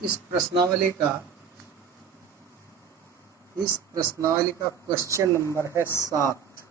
इस प्रश्नावली का क्वेश्चन नंबर है 7।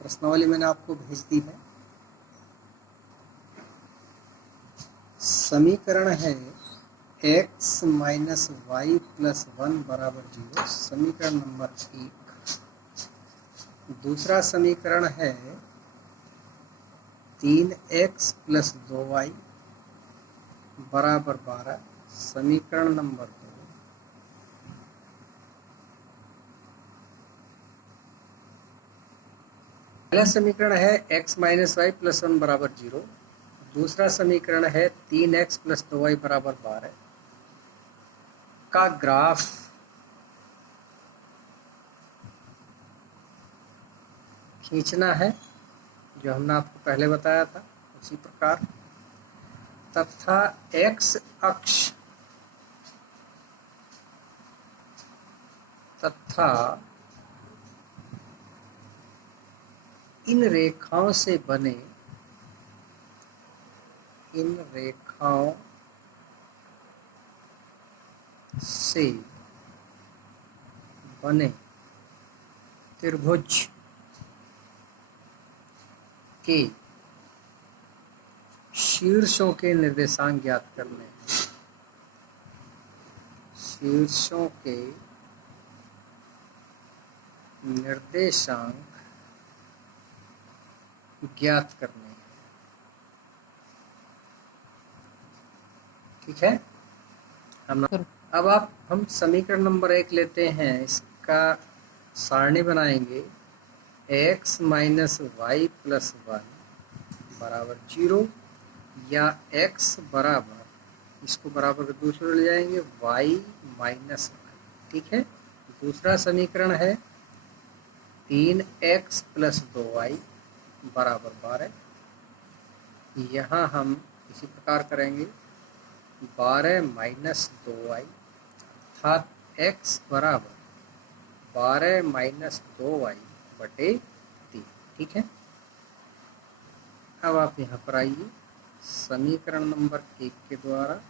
प्रश्नावली मैंने आपको भेज दी है। समीकरण है x माइनस वाई प्लस 1 बराबर 0, समीकरण नंबर 1। दूसरा समीकरण है 3x प्लस 2y बराबर 12, समीकरण नंबर 2। पहला समीकरण है x माइनस वाई प्लस 1 बराबर 0। दूसरा समीकरण है 3x प्लस 2y बराबर 12 का ग्राफ खींचना है, जो हमने आपको पहले बताया था उसी प्रकार, तथा x अक्ष तथा इन रेखाओं से बने त्रिभुज के शीर्षों के निर्देशांक ज्ञात करने हैं। शीर्षों के निर्देशांक ज्ञात करने हैं। ठीक है। हम समीकरण नंबर 1 लेते हैं। इसका सारणी बनाएंगे x माइनस वाई प्लस 1 बराबर 0 या x बराबर, इसको बराबर के दूसरे ले जाएंगे, y माइनस वाई। ठीक है। दूसरा समीकरण है 3x प्लस 2y बराबर 12। यहाँ हम इसी प्रकार करेंगे 12 माइनस 2y अर्थात x बराबर 12 माइनस 2y बटे 3। ठीक है। अब आप यहाँ पर आइए, समीकरण नंबर 1 के द्वारा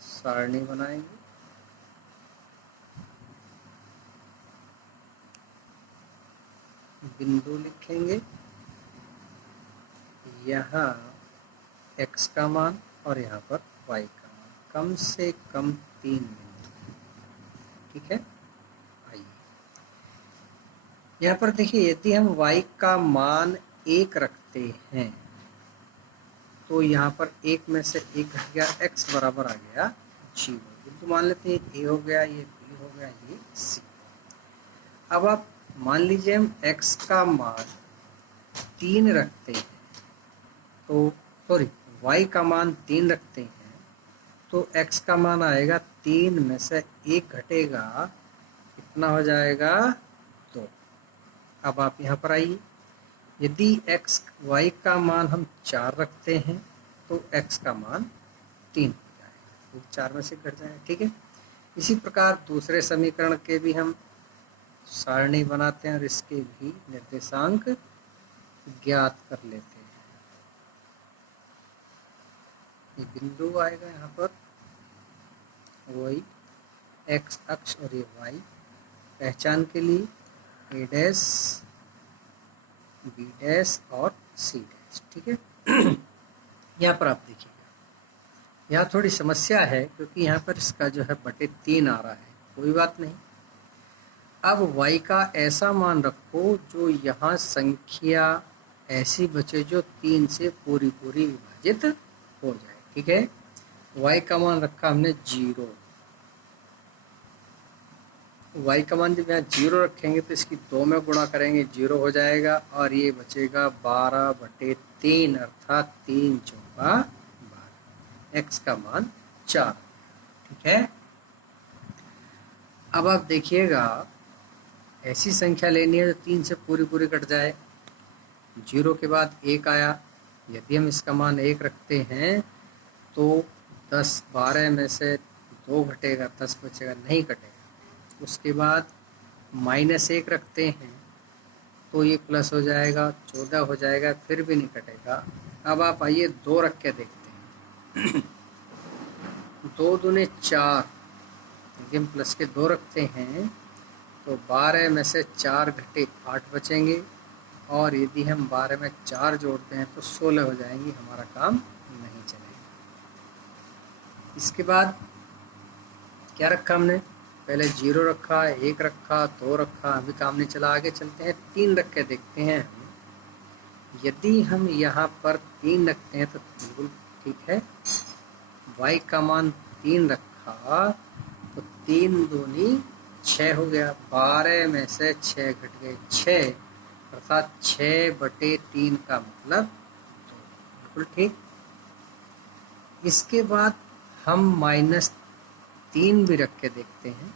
सारणी बनाएंगे। बिंदु लिखेंगे, यहाँ x का मान और यहाँ पर y का मान, कम से कम 3 बिंदु। ठीक है। आइए यहाँ पर देखिए, यदि हम y का मान 1 रखते हैं तो यहाँ पर 1 में से 1 घट गया, x बराबर आ गया 0। बिंदु मान लेते हैं, a हो गया, ये b हो गया, ये c। अब आप मान लीजिए हम x का मान 3 रखते हैं, तो y का मान 3 रखते हैं तो x का मान आएगा 3 में से 1 घटेगा, कितना हो जाएगा 2। अब आप यहाँ पर आइए, यदि y का मान हम 4 रखते हैं तो x का मान 3 हो जाएगा, 4 में से घट जाएगा। ठीक है। इसी प्रकार दूसरे समीकरण के भी हम सारणी बनाते हैं और इसके भी निर्देशांक ज्ञात कर लेते हैं। ये बिंदु आएगा यहाँ पर, वही x अक्ष और ये y। पहचान के लिए a डैश, b डैश और c डैश। ठीक है। यहाँ पर आप देखिएगा, यहाँ थोड़ी समस्या है क्योंकि यहाँ पर इसका जो है बटे 3 आ रहा है। कोई बात नहीं। अब y का ऐसा मान रखो जो यहाँ संख्या ऐसी बचे जो 3 से पूरी विभाजित हो जाए। ठीक है। y का मान रखा हमने 0। y का मान जब यहाँ 0 रखेंगे तो इसकी 2 में गुणा करेंगे, 0 हो जाएगा और ये बचेगा 12 बटे 3 अर्थात 3 चौका 12। x का मान 4। ठीक है। अब आप देखिएगा, ऐसी संख्या लेनी है जो 3 से पूरी कट जाए। 0 के बाद 1 आया, यदि हम इसका मान 1 रखते हैं तो 10 12 में से 2 घटेगा, 10 बचेगा, नहीं कटेगा। उसके बाद -1 रखते हैं तो ये प्लस हो जाएगा, 14 हो जाएगा, फिर भी नहीं कटेगा। अब आप आइए 2 रख के देखते हैं। 2 दूने 4, यदि हम प्लस के 2 रखते हैं तो 12 में से 4 घटे 8 बचेंगे, और यदि हम 12 में 4 जोड़ते हैं तो 16 हो जाएंगी, हमारा काम नहीं चलेगा। इसके बाद क्या रखा हमने, पहले 0 रखा, 1 रखा, 2 रखा, अभी काम नहीं चला। आगे चलते हैं, 3 रख के देखते हैं। यदि हम यहाँ पर 3 रखते हैं तो बिल्कुल ठीक है। y का मान 3 रखा तो 3 दूनी 6 हो गया, 12 में से 6 घट गए 6, अर्थात 6/3 का मतलब 2, बिल्कुल ठीक। इसके बाद हम -3 भी रख के देखते हैं,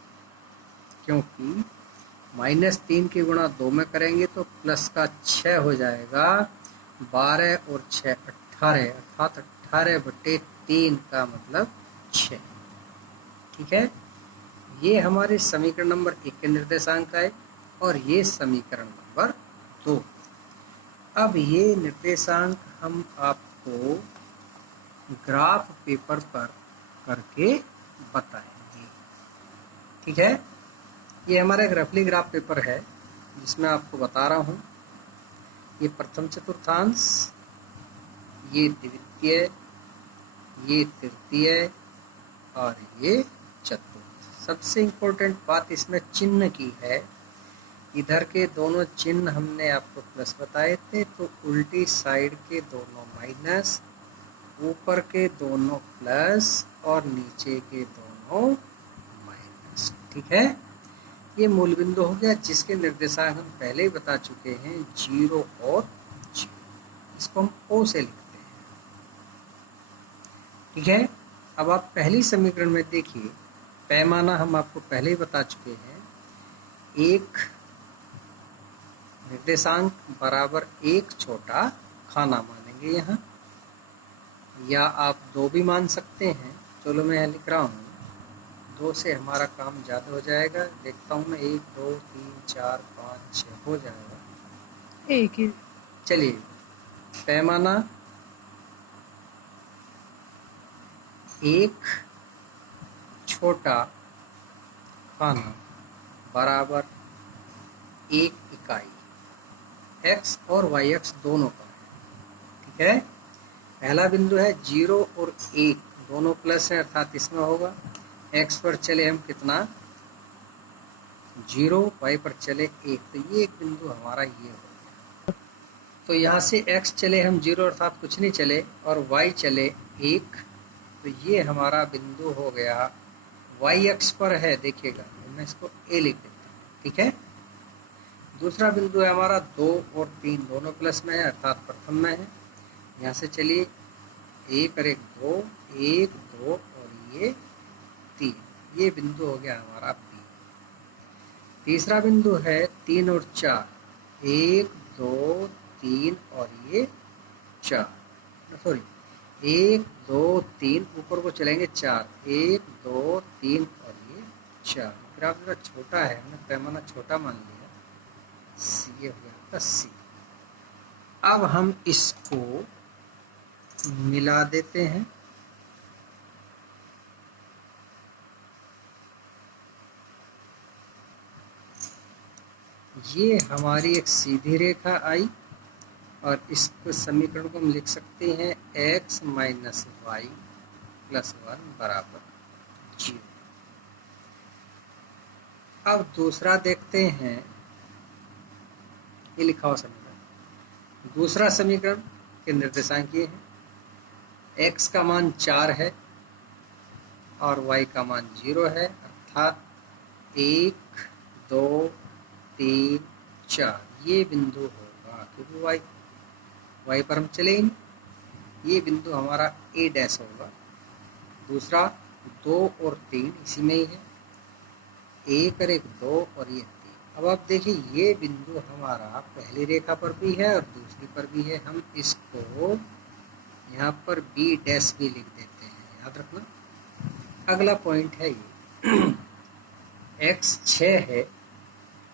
क्योंकि -3 की गुणा 2 में करेंगे तो प्लस का 6 हो जाएगा, 12 और 6 18, अर्थात 18/3 का मतलब 6। ठीक है, ये हमारे समीकरण नंबर 1 के निर्देशांक है, और ये समीकरण नंबर 2। अब ये निर्देशांक हम आपको ग्राफ पेपर पर करके बताएंगे। ठीक है, ये हमारा एक रफली ग्राफ पेपर है जिसमें आपको बता रहा हूँ, ये प्रथम चतुर्थांश, ये द्वितीय, ये तृतीय, और ये चतुर्थ। सबसे इम्पोर्टेंट बात इसमें चिन्ह की है। इधर के दोनों चिन्ह हमने आपको प्लस बताए थे, तो उल्टी साइड के दोनों माइनस, ऊपर के दोनों प्लस, और नीचे के दोनों माइनस। ठीक है, ये मूल बिंदु हो गया, जिसके निर्देशांक हम पहले ही बता चुके हैं, 0 और 0। इसको हम O से लिखते हैं। ठीक है, अब आप पहली समीकरण में देखिए, पैमाना हम आपको पहले ही बता चुके हैं, 1 निर्देशांक बराबर 1 छोटा खाना मानेंगे यहाँ, या आप 2 भी मान सकते हैं। चलो मैं यहाँ लिख रहा हूँ, 2 से हमारा काम ज़्यादा हो जाएगा। देखता हूँ मैं, 1 2 3 4 5 6 हो जाएगा, एक ही। चलिए, पैमाना 1 छोटा खाना बराबर 1 इकाई, x और yx दोनों का है। ठीक है, पहला बिंदु है 0 और 1 दोनों प्लस है, अर्थात इसमें होगा। x पर चले हम कितना, 0, y पर चले 1, तो ये एक बिंदु हमारा ये हो गया। तो यहाँ से x चले हम 0, अर्थात कुछ नहीं चले, और y चले 1, तो ये हमारा बिंदु हो गया। y अक्ष पर है, देखिएगा, मैं इसको a लिख देता हूँ। ठीक है, दूसरा बिंदु है हमारा 2 और 3 दोनों प्लस में है, अर्थात प्रथम में है। यहाँ से चलिए, 1 और 1 2, 1 2 और ये 3, ये बिंदु हो गया हमारा B। तीसरा बिंदु है 3 और 4, 1 2 3 और ये 4, सॉरी 1 2 3, ऊपर को चलेंगे 4, 1 2 3 और ये 4। ग्राफ जरा छोटा है, हमने पैमाना छोटा मान लिया, ये हो गया C। अब हम इसको मिला देते हैं। ये हमारी एक सीधी रेखा आई, और इस समीकरण को हम लिख सकते हैं x - y + 1 बराबर 0। अब दूसरा देखते हैं, ये लिखा हुआ समीकरण, दूसरा समीकरण के निर्देशांक ये हैं, x का मान 4 है और y का मान 0 है, अर्थात 1 2 3 4 ये बिंदु होगा, क्योंकि y पर हम चले ही नहीं। ये बिंदु हमारा A डैश होगा। दूसरा 2 और 3 इसी में ही है, 1 और 1 2 और ये 3। अब आप देखिए, ये बिंदु हमारा पहली रेखा पर भी है और दूसरी पर भी है। हम इसको यहाँ पर B डैश भी लिख देते हैं, याद रखना। अगला पॉइंट है ये, x 6 है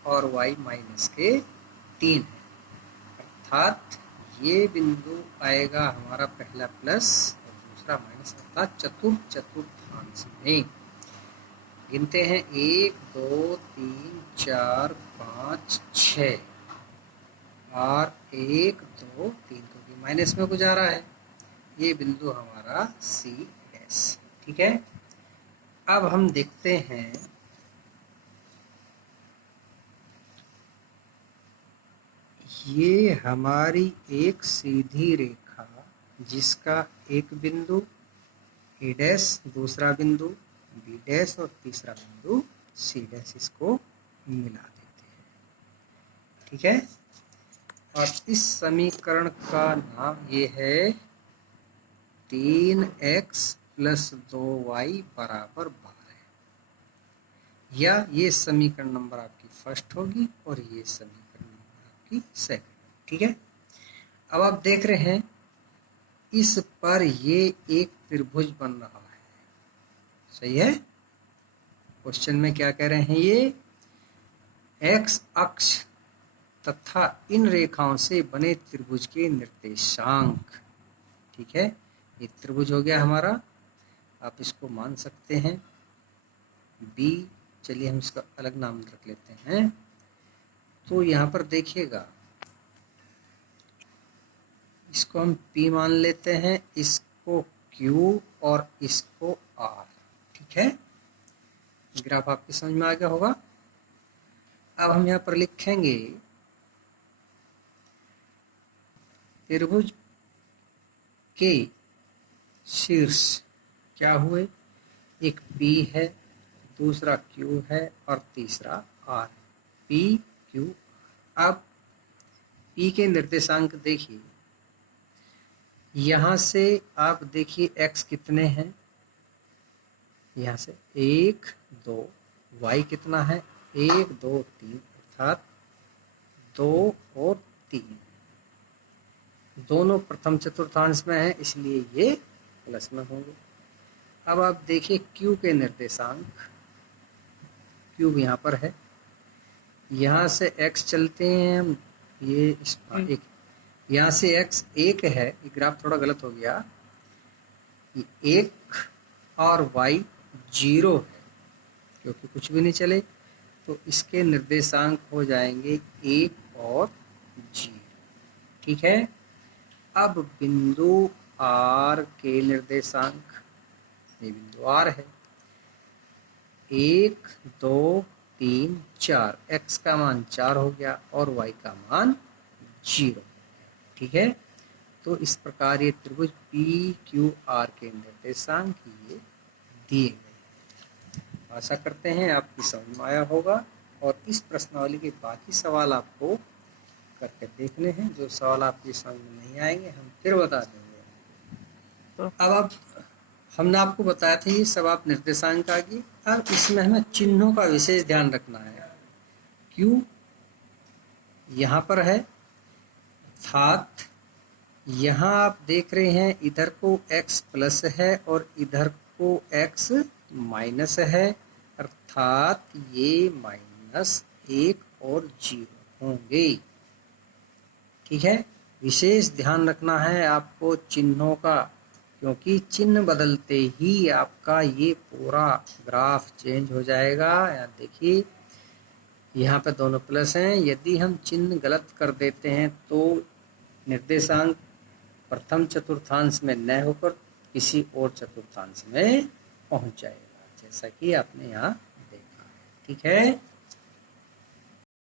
और y -3 है, अर्थात ये बिंदु आएगा हमारा पहला प्लस और दूसरा माइनस, अर्थात चतुर्थांश चतुर्थांश में। गिनते हैं 1 2 3 4 5 6 और 1 2 3 क्योंकि माइनस में कुछ आ रहा है, ये बिंदु हमारा सी एस। ठीक है, अब हम देखते हैं ये हमारी एक सीधी रेखा जिसका एक बिंदु ए डैश, दूसरा बिंदु बी डैश और तीसरा बिंदु सी डैश, इसको मिला देते हैं। ठीक है, और इस समीकरण का नाम ये है 3x + 2y = 12, या ये समीकरण नंबर आपकी फर्स्ट होगी और ये समीकरण नंबर आपकी सेकंड। ठीक है, अब आप देख रहे हैं इस पर ये एक त्रिभुज बन रहा है। सही है, क्वेश्चन में क्या कह रहे हैं, ये x अक्ष तथा इन रेखाओं से बने त्रिभुज के निर्देशांक। ठीक है, ये त्रिभुज हो गया हमारा, आप इसको मान सकते हैं b। चलिए हम इसका अलग नाम रख लेते हैं। तो यहाँ पर देखिएगा, इसको हम p मान लेते हैं, इसको q और इसको r। ठीक है, ग्राफ आपकी समझ में आ गया होगा। अब हम यहाँ पर लिखेंगे त्रिभुज के शीर्ष क्या हुए, एक P है, दूसरा Q है और तीसरा R। P Q। अब P के निर्देशांक देखिए, यहाँ से आप देखिए x कितने हैं, यहाँ से 1 2, y कितना है 1 2 3, अर्थात 2 और 3 दोनों प्रथम चतुर्थांश में है, इसलिए ये प्लस में होंगे। अब आप देखिए q के निर्देशांक, q यहाँ पर है, यहाँ से x चलते हैं हम, ये इस एक यहाँ से x 1 है, ये ग्राफ थोड़ा गलत हो गया, ये 1 और y 0 है क्योंकि कुछ भी नहीं चले, तो इसके निर्देशांक हो जाएंगे 1 और 0। ठीक है, अब बिंदु R के निर्देशांक, ये बिंदु R है, 1 2 3 4, x का मान 4 हो गया और y का मान 0। ठीक है, तो इस प्रकार ये त्रिभुज PQR के निर्देशांक ये दिए गए। आशा करते हैं आपकी समझ में आया होगा, और इस प्रश्नावली के बाकी सवाल आपको करके देखने हैं। जो सवाल आपकी समझ में नहीं आएंगे हम फिर बता देंगे। तो अब हमने आपको बताया था ये सब आप निर्देशांक आ गए। अब इसमें हमें चिन्हों का विशेष ध्यान रखना है। क्यों यहाँ पर है, अर्थात यहाँ आप देख रहे हैं इधर को x प्लस है और इधर को x माइनस है, अर्थात ये -1 और 0 होंगे। ठीक है, विशेष ध्यान रखना है आपको चिन्हों का, क्योंकि चिन्ह बदलते ही आपका ये पूरा ग्राफ चेंज हो जाएगा। यहाँ देखिए यहाँ पे दोनों प्लस हैं, यदि हम चिन्ह गलत कर देते हैं तो निर्देशांक प्रथम चतुर्थांश में न होकर किसी और चतुर्थांश में पहुंच जाएगा, जैसा कि आपने यहाँ देखा है। ठीक है।